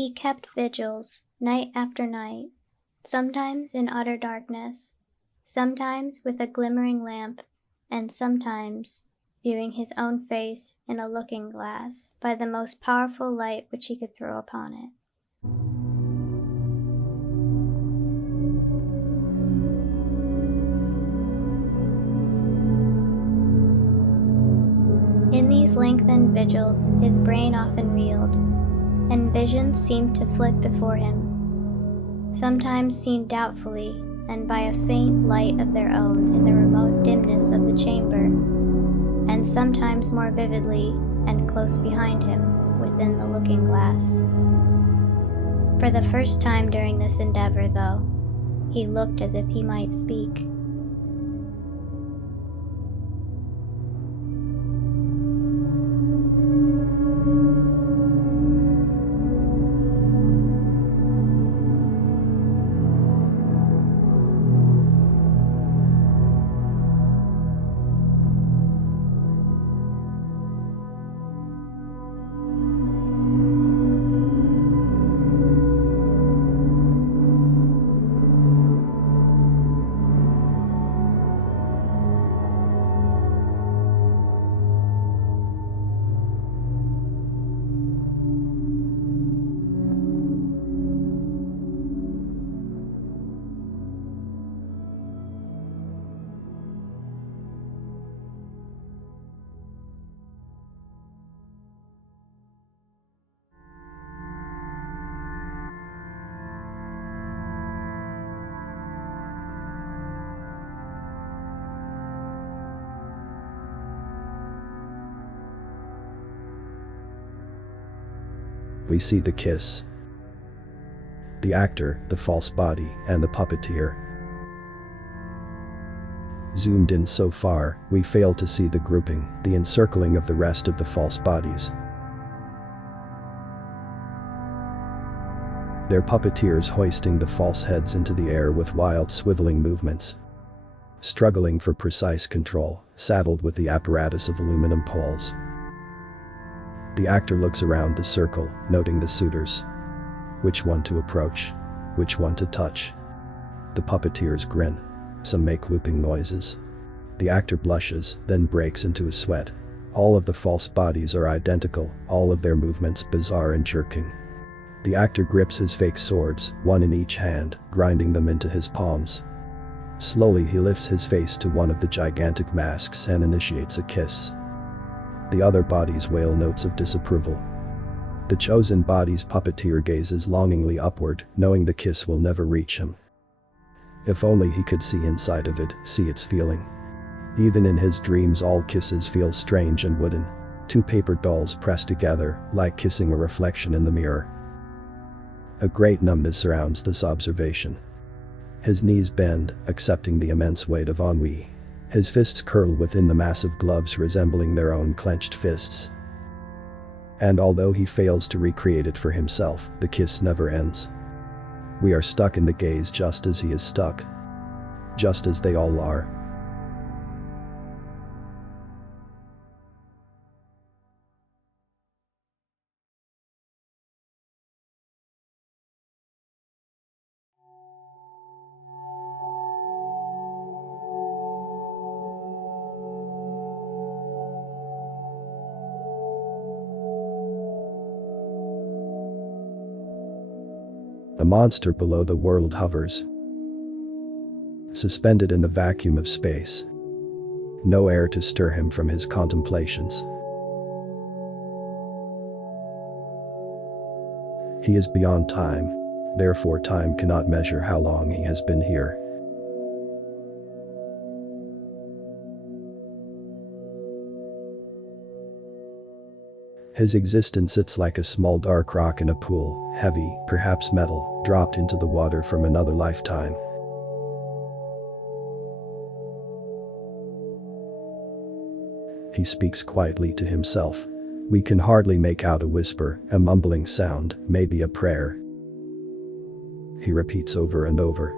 He kept vigils, night after night, sometimes in utter darkness, sometimes with a glimmering lamp, and sometimes viewing his own face in a looking-glass by the most powerful light which he could throw upon it. In these lengthened vigils his brain often reeled, and visions seemed to flit before him, sometimes seen doubtfully and by a faint light of their own in the remote dimness of the chamber, and sometimes more vividly and close behind him within the looking-glass. For the first time during this endeavor, though, he looked as if he might speak. We see the kiss, the actor, the false body, and the puppeteer. Zoomed in so far, we fail to see the grouping, the encircling of the rest of the false bodies. They're puppeteers hoisting the false heads into the air with wild swiveling movements, struggling for precise control, saddled with the apparatus of aluminum poles. The actor looks around the circle, noting the suitors. Which one to approach? Which one to touch? The puppeteers grin. Some make whooping noises. The actor blushes, then breaks into a sweat. All of the false bodies are identical, all of their movements bizarre and jerking. The actor grips his fake swords, one in each hand, grinding them into his palms. Slowly he lifts his face to one of the gigantic masks and initiates a kiss. The other bodies wail notes of disapproval. The chosen body's puppeteer gazes longingly upward, knowing the kiss will never reach him. If only he could see inside of it, see its feeling. Even in his dreams all kisses feel strange and wooden. Two paper dolls pressed together, like kissing a reflection in the mirror. A great numbness surrounds this observation. His knees bend, accepting the immense weight of ennui. His fists curl within the massive gloves resembling their own clenched fists. And although he fails to recreate it for himself, the kiss never ends. We are stuck in the gaze just as he is stuck. Just as they all are. The monster below the world hovers, suspended in the vacuum of space. No air to stir him from his contemplations. He is beyond time, therefore time cannot measure how long he has been here. His existence sits like a small dark rock in a pool, heavy, perhaps metal, dropped into the water from another lifetime. He speaks quietly to himself. We can hardly make out a whisper, a mumbling sound, maybe a prayer. He repeats over and over.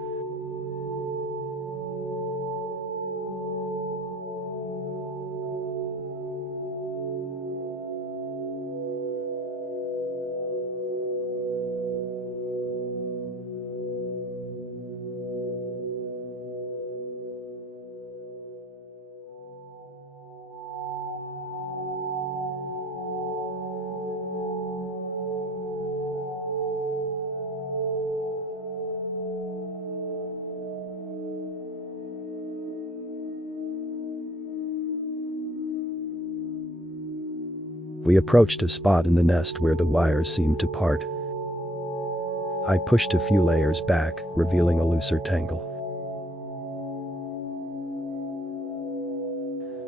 We approached a spot in the nest where the wires seemed to part. I pushed a few layers back, revealing a looser tangle.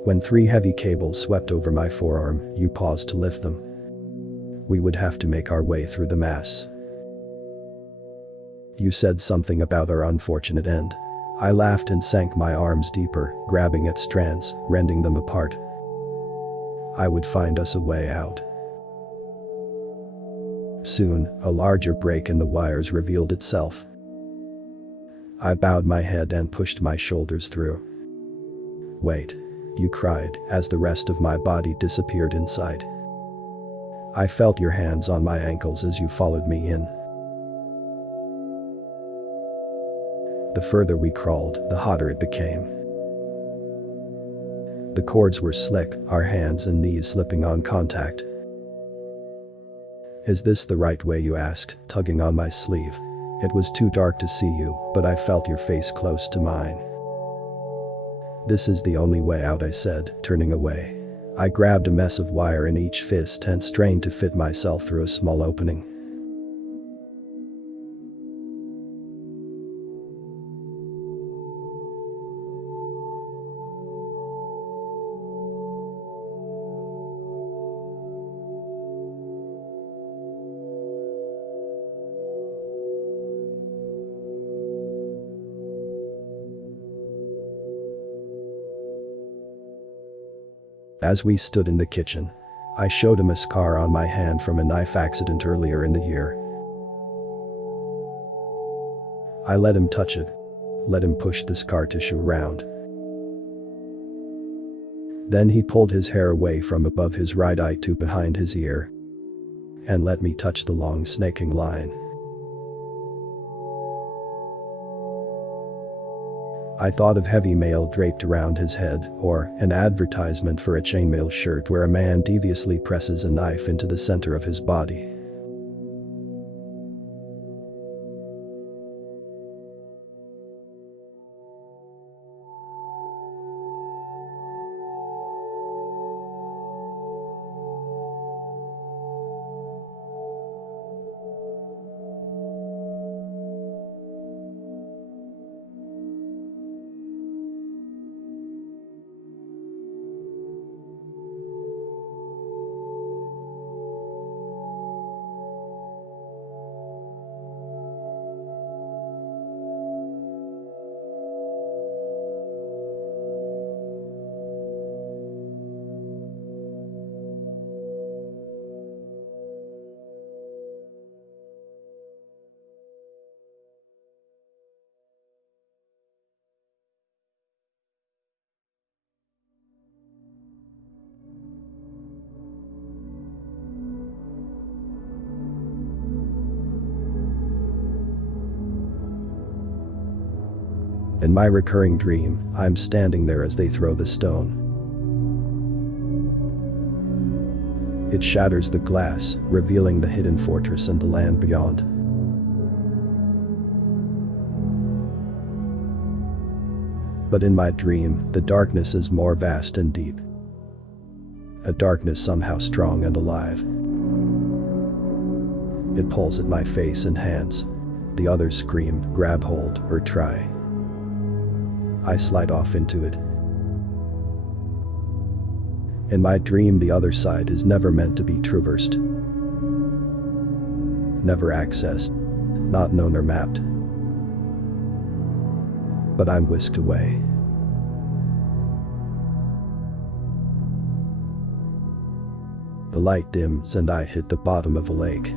When 3 heavy cables swept over my forearm, you paused to lift them. We would have to make our way through the mass. You said something about our unfortunate end. I laughed and sank my arms deeper, grabbing at strands, rending them apart. I would find us a way out. Soon, a larger break in the wires revealed itself. I bowed my head and pushed my shoulders through. "Wait," you cried, as the rest of my body disappeared inside. I felt your hands on my ankles as you followed me in. The further we crawled, the hotter it became. The cords were slick, our hands and knees slipping on contact. "Is this the right way?" you asked, tugging on my sleeve. It was too dark to see you, but I felt your face close to mine. "This is the only way out," I said, turning away. I grabbed a mess of wire in each fist and strained to fit myself through a small opening. As we stood in the kitchen, I showed him a scar on my hand from a knife accident earlier in the year. I let him touch it, let him push the scar tissue around. Then he pulled his hair away from above his right eye to behind his ear and let me touch the long snaking line. I thought of heavy mail draped around his head, or an advertisement for a chainmail shirt where a man deviously presses a knife into the center of his body. In my recurring dream, I'm standing there as they throw the stone. It shatters the glass, revealing the hidden fortress and the land beyond. But in my dream, the darkness is more vast and deep. A darkness somehow strong and alive. It pulls at my face and hands. The others scream, grab hold, or try. I slide off into it. In my dream, the other side is never meant to be traversed. Never accessed. Not known or mapped. But I'm whisked away. The light dims and I hit the bottom of a lake.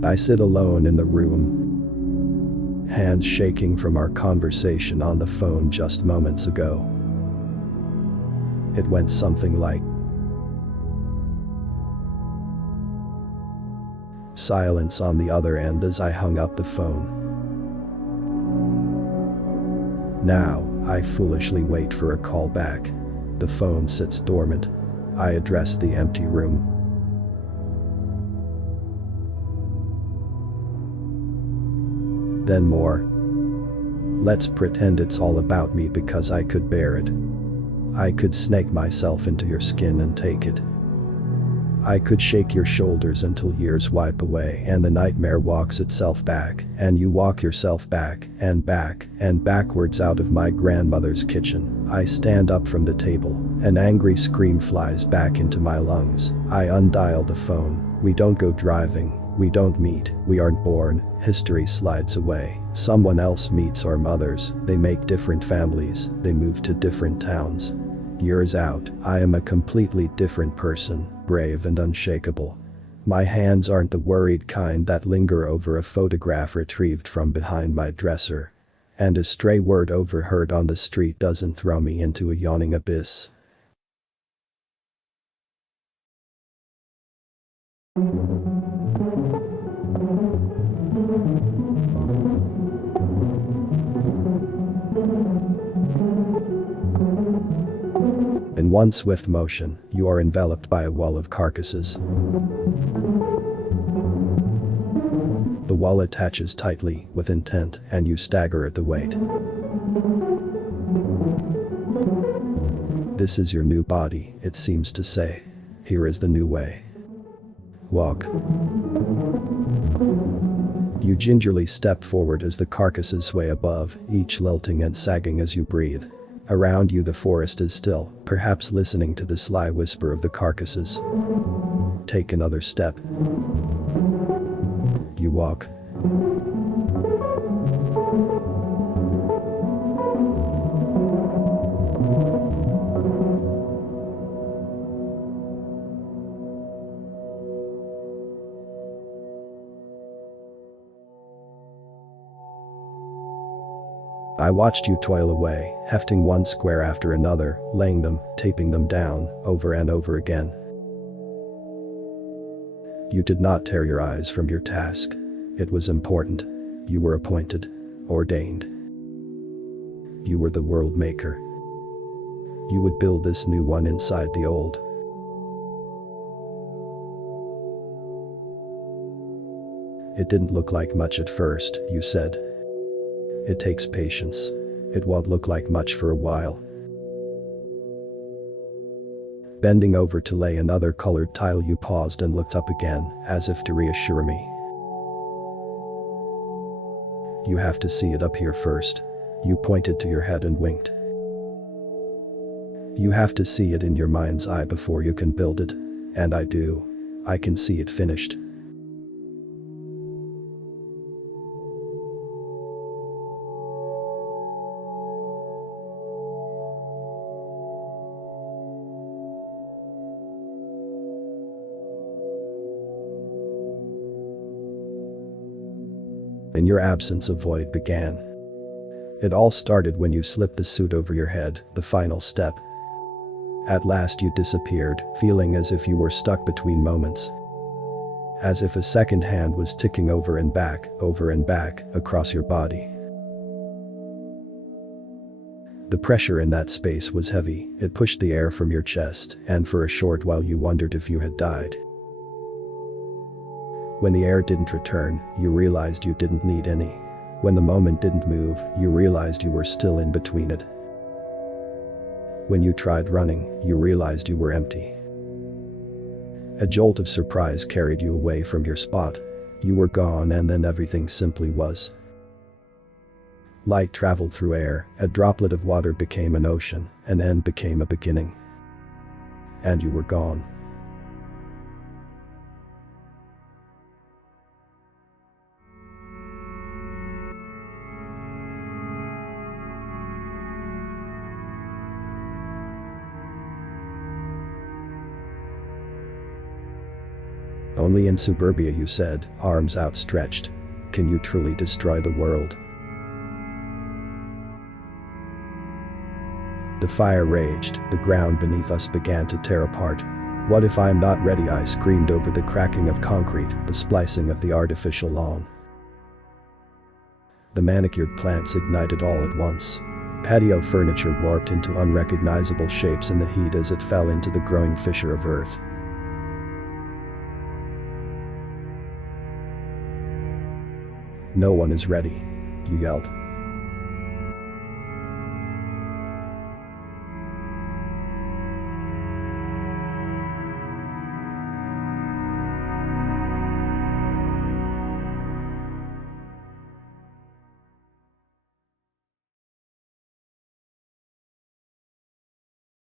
I sit alone in the room, hands shaking from our conversation on the phone just moments ago. It went something like, silence on the other end as I hung up the phone. Now, I foolishly wait for a call back. The phone sits dormant. I address the empty room. then more. Let's pretend it's all about me because I could bear it. I could snake myself into your skin and take it. I could shake your shoulders until years wipe away and the nightmare walks itself back, and you walk yourself back and backwards out of my grandmother's kitchen. I stand up from the table. An angry scream flies back into my lungs. I undial the phone. We don't go driving. We don't meet. We aren't born. History slides away. Someone else meets our mothers. They make different families. They move to different towns. Years out, I am a completely different person, brave and unshakable. My hands aren't the worried kind that linger over a photograph retrieved from behind my dresser. And a stray word overheard on the street doesn't throw me into a yawning abyss. In one swift motion, you are enveloped by a wall of carcasses. The wall attaches tightly, with intent, and you stagger at the weight. This is your new body, it seems to say. Here is the new way. Walk. You gingerly step forward as the carcasses sway above, each lilting and sagging as you breathe. Around you the forest is still, perhaps listening to the sly whisper of the carcasses. Take another step. You walk. I watched you toil away, hefting one square after another, laying them, taping them down, over and over again. You did not tear your eyes from your task. It was important. You were appointed, ordained. You were the world maker. You would build this new one inside the old. It didn't look like much at first, you said. It takes patience. It won't look like much for a while. Bending over to lay another colored tile, you paused and looked up again, as if to reassure me. You have to see it up here first. You pointed to your head and winked. You have to see it in your mind's eye before you can build it. And I do. I can see it finished. In your absence, a void began. It all started when you slipped the suit over your head, the final step. At last you disappeared, feeling as if you were stuck between moments. As if a second hand was ticking over and back, across your body. The pressure in that space was heavy, it pushed the air from your chest, and for a short while you wondered if you had died. When the air didn't return, you realized you didn't need any. When the moment didn't move, you realized you were still in between it. When you tried running, you realized you were empty. A jolt of surprise carried you away from your spot. You were gone, and then everything simply was. Light traveled through air, a droplet of water became an ocean, an end became a beginning. And you were gone. Only in suburbia, you said, arms outstretched. Can you truly destroy the world? The fire raged, the ground beneath us began to tear apart. What if I'm not ready? I screamed over the cracking of concrete, the splicing of the artificial lawn. The manicured plants ignited all at once. Patio furniture warped into unrecognizable shapes in the heat as it fell into the growing fissure of earth. No one is ready. you yelled.